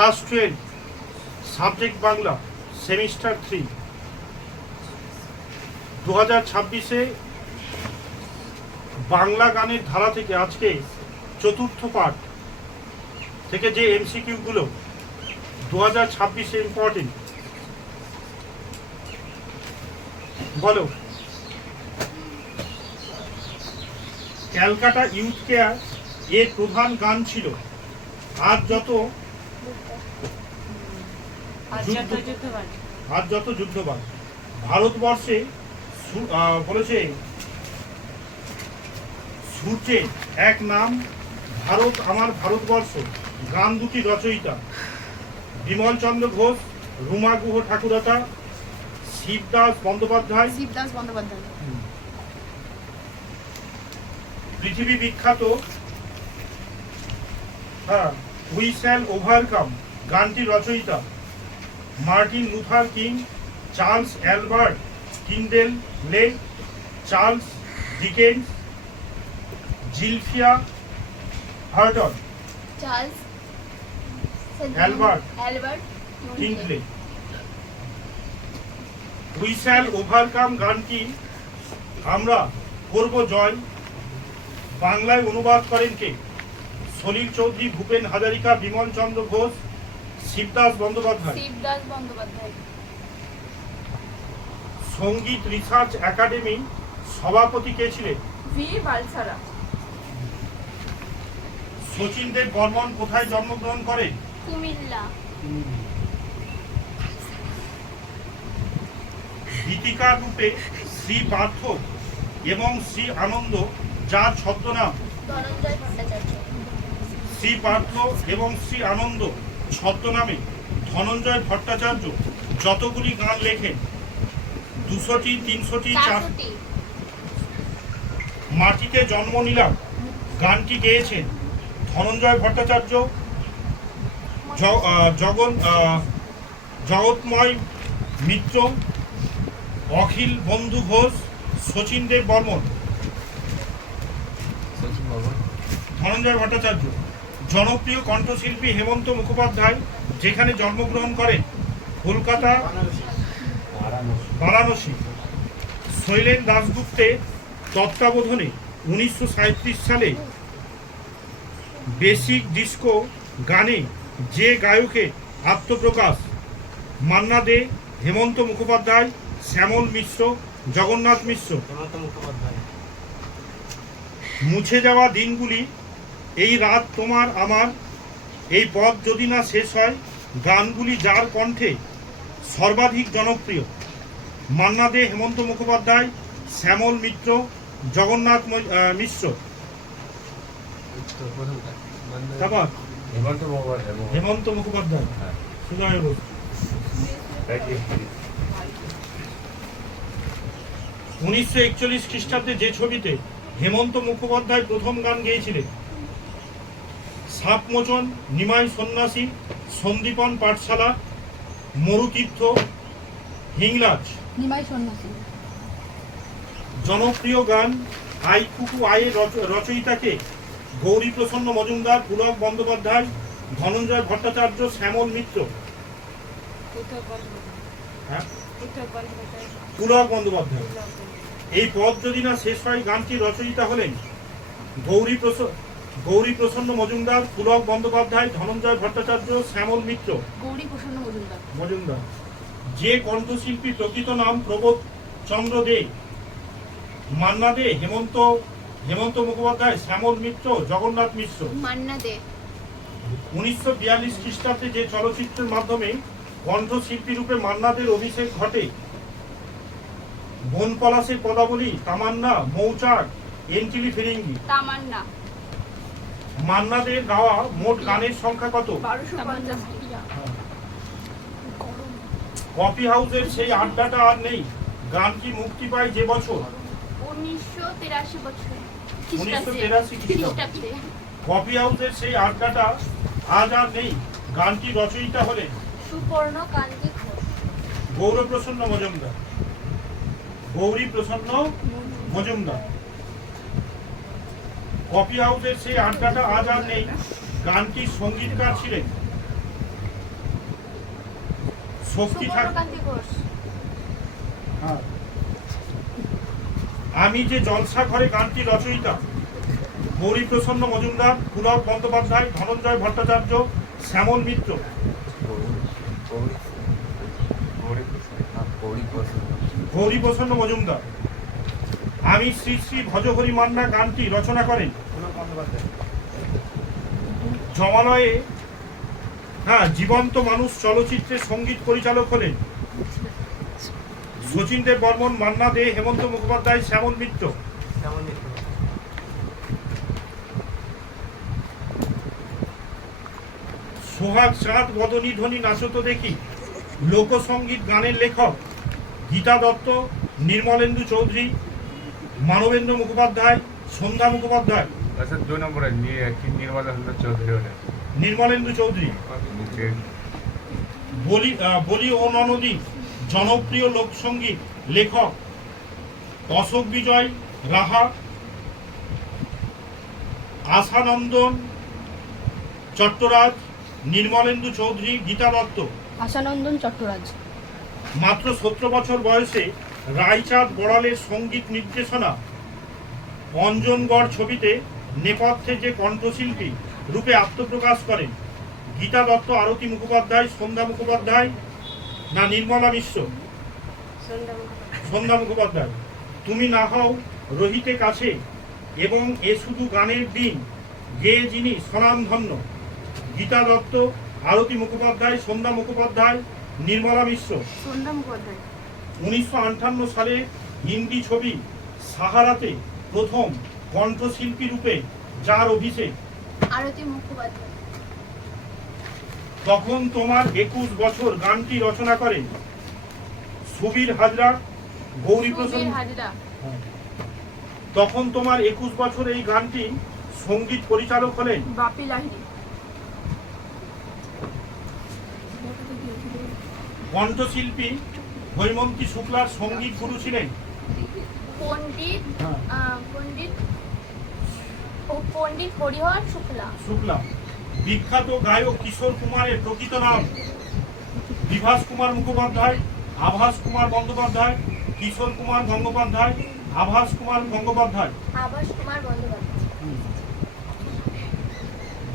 Class twelve subject Bangla semester three দু হাজার ছাব্বিশে বাংলা গানের ধারা থেকে আজকে চতুর্থ পাঠ থেকে যে এমসিকিউগুলো দু হাজার ছাব্বিশে ইম্পর্টেন্ট বলো, ক্যালকাটা ইউথ কেয়ার এর প্রধান গান ছিল। আর যত আজ যত যুদ্ধবান ভারতবর্ষে বলেছে সূর্যের এক নাম ভারত আমার ভারতবর্ষ গান দুটি রচয়িতা। বিমল চন্দ্র ঘোষ রুমা গুহ ঠাকুরতা শিবদাস বন্দ্যোপাধ্যায়। শিবদাস বন্দ্যোপাধ্যায়। পৃথিবী বিখ্যাত হ্যাঁ উই শ্যাল ওভারকাম গানটি রচয়িতা। Martin Luther King Charles Albert Kindle লে Charles Dickens Zilphia Horton Charles Albert Albert কিংলে we shall overcome গানটি আমরা করব জয়। বাংলায় অনুবাদ করেন কে? সলিল চৌধুরী ভূপেন হাজারিকা বিমল চন্দ্র ঘোষ শিবদাস বন্দ্যোপাধ্যায়। শিবদাস বন্দ্যোপাধ্যায়। সংগীত রিসার্চ একাডেমি সভাপতি কে ছিলেন? ভি বালসারা শচীন দেব বর্মন কোথায় জন্মগ্রহণ করেন? কুমিল্লা। গীতিকার রূপে শ্রী পার্থ এবং শ্রী আনন্দ যার ছদ্মনাম শ্রী পার্থ এবং শ্রী আনন্দ। ছদ্মনামে ধনঞ্জয় ভট্টাচার্য যতগুলি গান লেখেন দুশোটি তিনশোটি চার মাটিতে জন্ম নিলাম গানটি গেয়েছেন ধনঞ্জয় ভট্টাচার্য জগন আহ, জগৎময় মিত্র অখিল বন্ধু ঘোষ শচীন দেব বর্মন। ধনঞ্জয় ভট্টাচার্য। জনপ্রিয় কণ্ঠশিল্পী হেমন্ত মুখোপাধ্যায়, যেখানে জন্মগ্রহণ করেন কলকাতা, বারাণসী। শৈলেন দাশগুপ্তের তত্ত্বাবধানে উনিশশো সাঁইত্রিশ সালে বেসিক ডিস্কো গানে যে গায়কের আত্মপ্রকাশ, মান্না দে, হেমন্ত মুখোপাধ্যায়, শ্যামল মিশ্র, জগন্নাথ মিশ্র। মুছে যাওয়া দিনগুলি এই রাত তোমার আমার এই পথ যদি না শেষ হয় গানগুলি যার কণ্ঠে সর্বাধিক জনপ্রিয়। মান্না দে হেমন্ত মুখোপাধ্যায় শ্যামল মিত্র জগন্নাথ মিশ্র। তারপর হেমন্ত মুখোপাধ্যায় সুজয় ঘোষ উনিশশো একচল্লিশ খ্রিস্টাব্দে যে ছবিতে হেমন্ত মুখোপাধ্যায় প্রথম গান গেয়েছিলেন সাপমোচন নিমাই সন্ন্যাসী সন্দীপন পাঠশালা মরুতীর্থ হিংলাজ। নিমাই সন্ন্যাসী। জনপ্রিয় গান আই কুকু আয়ের রচয়িতাকে গৌরী প্রসন্ন মজুমদার পুলক বন্দ্যোপাধ্যায় ধনঞ্জয় ভট্টাচার্য শ্যামল মিত্র। হ্যাঁ? পুলক বন্দ্যোপাধ্যায়। এই পদ যদি না শেষ হয় গানটি রচয়িতা হলেন গৌরী প্রস- গৌরী প্রসন্ন মজুমদার পুলক বন্দ্যোপাধ্যায় ধনঞ্জয় ভট্টাচার্য শ্যামল মিত্র। গৌরী প্রসন্ন মজুমদার। মজুমদার। যে কণ্ঠশিল্পী প্রকৃত নাম প্রবোধ চন্দ্র দে মান্না দে হেমন্ত হেমন্ত মুখোপাধ্যায় শ্যামল মিত্র জগন্নাথ মিশ্র। মান্না দে। উনিশশো বিয়াল্লিশ খ্রিস্টাব্দে যে চলচ্চিত্রের মাধ্যমে কণ্ঠশিল্পী রূপে মান্নাদের অভিষেক ঘটে বন পলাশের পদাবলী তামান্না মৌচাক এন্টিলি ফিরিঙ্গি। তামান্না। মান্নাদের গাওয়া মোট গানের সংখ্যা কত? কফি হাউসের সেই আড্ডাটা আর নেই। গানটি মুক্তি পায় যে বছর? উনিশশো তেরাশি বছর। খ্রিস্টাব্দে। কফি হাউসের সেই আড্ডাটা আজ আর নেই। গানটি রচয়িতা হলে সুপর্ণ কান্তি ঘোষ। গৌরপ্রসন্ন মজুমদার। গৌরী প্রসন্ন মজুমদার। কফি হাউসের সেই আড্ডাটা আজ আর নেই। গানটির সঙ্গীতকার ছিলেন। শক্তি হ্যাঁ। আমি যে জলসা ঘরে গানটি রচয়িতা গৌরী প্রসন্ন মজুমদার পুলক বন্দ্যোপাধ্যায় ধনঞ্জয় ভট্টাচার্য শ্যামল মিত্র। গৌরী প্রসন্ন মজুমদার। আমি শ্রী শ্রী ভজহরি মান্না গানটি রচনা করেন। জমালয়ে হ্যাঁ জীবন্ত মানুষ চলচ্চিত্রের সংগীত পরিচালক হলেন। শচীন দেব বর্মন, মান্না দে, হেমন্ত মুখোপাধ্যায়, শ্যামল মিত্র। সোহাগ চাঁদ বদনী ধ্বনি, নাচত দেখি। লোকসঙ্গীত গানের লেখক গীতা দত্ত, নির্মলেন্দু চৌধুরী। মানবেন্দ্র মুখোপাধ্যায় সন্ধ্যা মুখোপাধ্যায়। আচ্ছা দুই নম্বরে নিয়ে কি নির্মলা সুন্দর চৌধুরী নির্মলেন্দু চৌধুরী। বলি বলি ও ননদী জনপ্রিয় লোকসঙ্গীত লেখক অশোক বিজয় রাহা আশানন্দন চট্টরাজ নির্মলেন্দু চৌধুরী গীতা দত্ত। আশানন্দন চট্টরাজ। মাত্র সতেরো বছর বয়সে রায়চাঁদ বড়ালের সংগীত নির্দেশনা। অঞ্জনগড় ছবিতে নেপথ্যে যে কণ্ঠশিল্পী রূপে আত্মপ্রকাশ করেন গীতা দত্ত আরতি মুখোপাধ্যায় সন্ধ্যা মুখোপাধ্যায় না নির্মলা মিশ্র? সন্ধ্যা মুখোপাধ্যায়। তুমি না হও রহিতে কাছে এবং এ শুধু গানের দিন গেয়ে যিনি স্বনামধন্য গীতা দত্ত আরতি মুখোপাধ্যায় সন্ধ্যা মুখোপাধ্যায় নির্মলা মিশ্র? সন্ধ্যা মুখোপাধ্যায়। উনিশশো আটান্ন সালে হিন্দি ছবি সাহারাতে প্রথম কণ্ঠশিল্পী রূপে যার অভিষেক। আরতি মুখোপাধ্যায়। তখন তোমার একুশ বছর গানটি রচনা করেন সুবীর হাজরা গৌরী প্রসাদ হাজরা। তখন তোমার একুশ বছর এই গানটি সংগীত পরিচালক হলেন। বাপি লাহিড়ী। কণ্ঠশিল্পী হৈমন্তী শুক্লার সংগীত গুরু ছিলেন? পণ্ডিত হ্যাঁ। পণ্ডিত ও পণ্ডিত হরিহর শুক্লা। শুক্লা। বিখ্যাত গায়ক কিশোর কুমারের প্রকৃত নাম বিভাস কুমার মুখোপাধ্যায় আভাস কুমার বন্দ্যোপাধ্যায় কিশোর কুমার গঙ্গোপাধ্যায় আভাস কুমার গঙ্গোপাধ্যায়। আবাস কুমার বন্দ্যোপাধ্যায়।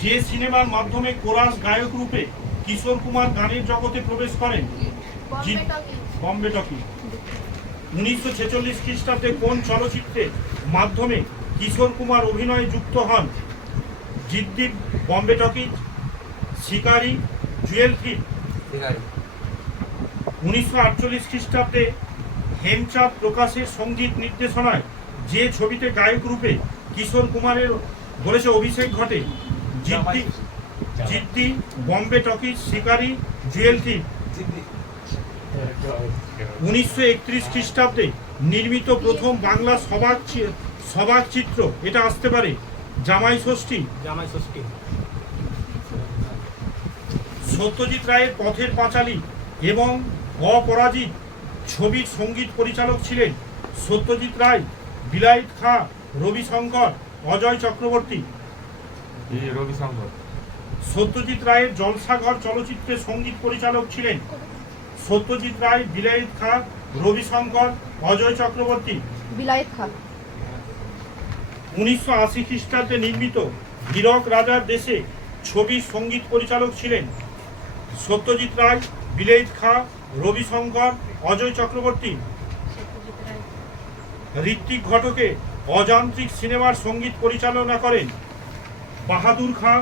যে সিনেমার মাধ্যমে কোরাস গায়ক রূপে কিশোর কুমার গানের জগতে প্রবেশ করেন বম্বে টকি উনিশশো ছেচল্লিশ খ্রিস্টাব্দে কোন চলচ্চিত্রের মাধ্যমে কিশোর কুমার অভিনয়ে যুক্ত হন? জিদ্দি বম্বে টকিজ শিকারি জুয়েল থ্রি। উনিশশো আটচল্লিশ খ্রিস্টাব্দে হেমচাঁদ প্রকাশের সংগীত নির্দেশনায় যে ছবিতে গায়ক রূপে কিশোর কুমারের বলেছে অভিষেক ঘটে জিদ্দি জিদ্দি বম্বে টকিজ শিকারি জুয়েল থ্রি। উনিশশো একত্রিশ খ্রিস্টাব্দে নির্মিত প্রথম বাংলা সবাক সবাক চিত্র এটা আসতে পারে জামাই ষষ্ঠী। জামাই ষষ্ঠী। সত্যজিৎ রায়ের পথের পাঁচালী এবং অপরাজিত ছবির সংগীত পরিচালক ছিলেন সত্যজিৎ রায় বিলাইত খাঁ রবিশঙ্কর অজয় চক্রবর্তী। এই রবিশঙ্কর। সত্যজিৎ রায়ের জলসাঘর চলচ্চিত্রের সংগীত পরিচালক ছিলেন সত্যজিৎ রায় বিলাইত খাঁ রবিশঙ্কর অজয় চক্রবর্তী। বিলায়েত খান উনিশশো আশি খ্রিস্টাব্দে নির্মিত হীরক রাজার দেশে ছবির সংগীত পরিচালক ছিলেন সত্যজিৎ রায় বিলেত খাঁ রবিশঙ্কর অজয় চক্রবর্তী। ঋত্বিক ঘটকে অযান্ত্রিক সিনেমার সংগীত পরিচালনা করেন বাহাদুর খাঁ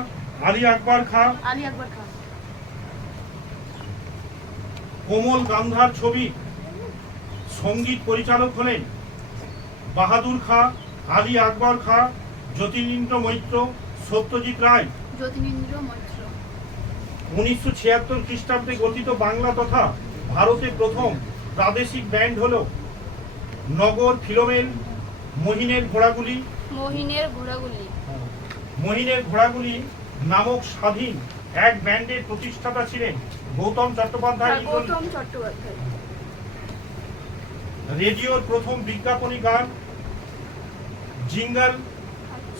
আলী আকবর খাঁ। আলী আকবর খান কোমল গান্ধার ছবি। সংগীত পরিচালক হলেন বাহাদুর খাঁ আলী আকবর খাঁ জ্যোতিরিন্দ্র মৈত্র সত্যজিৎ রায়। মৈত্র। উনিশশো ছিয়াত্তর খ্রিস্টাব্দে গঠিত বাংলা তথা ভারতে প্রথম প্রাদেশিক ব্যান্ড হল নগর ফিলোমেন মহিনের ঘোড়াগুলি। মহিনের ঘোড়াগুলি। মহিনের ঘোড়াগুলি নামক স্বাধীন এক ব্যান্ডের প্রতিষ্ঠাতা ছিলেন গৌতম চট্টোপাধ্যায়। গৌতম চট্টোপাধ্যায়। রেডিওর প্রথম বিজ্ঞাপনী গান জিঙ্গল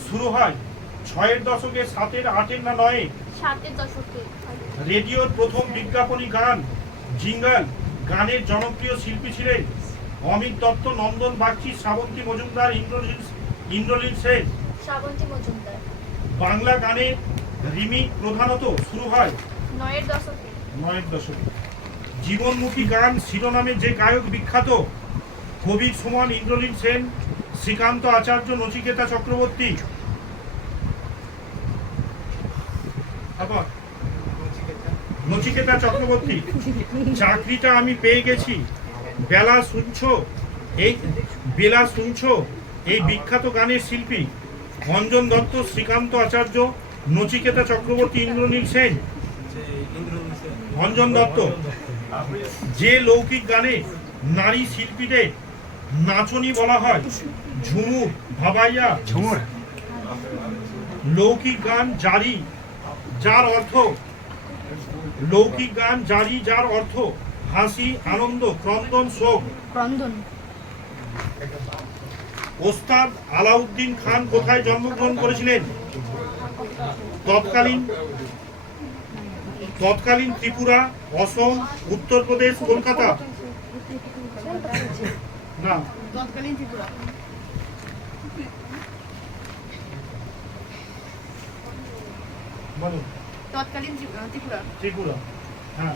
শুরু হয় ছয়ের দশকে সাতের আটের না নয়ে? ষাটের দশকে। রেডিওর প্রথম বিজ্ঞাপনী গান জিঙ্গাল গানের জনপ্রিয় শিল্পী ছিলেন অমিত দত্ত নন্দন বাগচি শ্রাবন্তী মজুমদার ইন্দ্রনীল ইন্দ্রনীল সেন। শ্রাবন্তী মজুমদার। বাংলা গানের রিমিক প্রধানত শুরু হয় নয়ের দশকে। নয়ের দশকে। জীবনমুখী গান শিরোনামে যে গায়ক বিখ্যাত কবির সমান ইন্দ্রলীন সেন শ্রীকান্ত আচার্য নচিকেতা চক্রবর্তী। আবার নচিকেতা চক্রবর্তী। চাকরিটা আমি পেয়ে গেছি। বেলা শুনছ? এই বেলা শুনছ? এই বিখ্যাত গানের শিল্পী অঞ্জন দত্ত শ্রীকান্ত আচার্য নচিকেতা চক্রবর্তী ইন্দ্রনীল সেন? অঞ্জন দত্ত। যে লৌকিক গানে নারী শিল্পীদের নাচনি বলা হয় ঝুমুর ভাবাইয়া। ঝুমুর। লৌকিক গান জারি যার অর্থ লৌকিক গান জারি যার অর্থ হাসি আনন্দ ক্রন্দন শোক। ক্রন্দন। ওস্তাদ আলাউদ্দিন খান কোথায় জন্মগ্রহণ করেছিলেন? তৎকালীন তৎকালীন ত্রিপুরা অসম উত্তরপ্রদেশ কলকাতা। না। তৎকালীন ত্রিপুরা। বলো তৎকালীন ত্রিপুরা। ত্রিপুরা। হ্যাঁ।